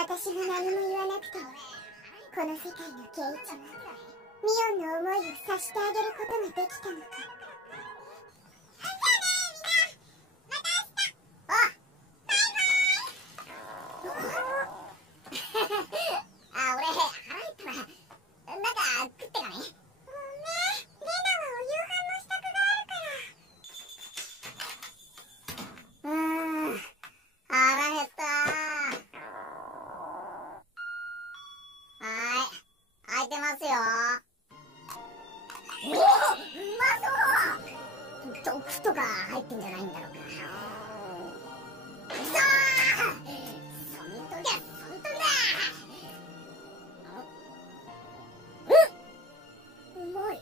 私が何も言わなくても、この世界の圭一はミオンの思いを察してあげることができたのか。あ、俺腹減ったな。なんか食ってかね。ごめん、レナはお夕飯の支度があるから。腹減った。開いてますよ。おお、うまそう。毒とか入ってんじゃないんだろうか。くそー、そんときゃそんときだ。うまい。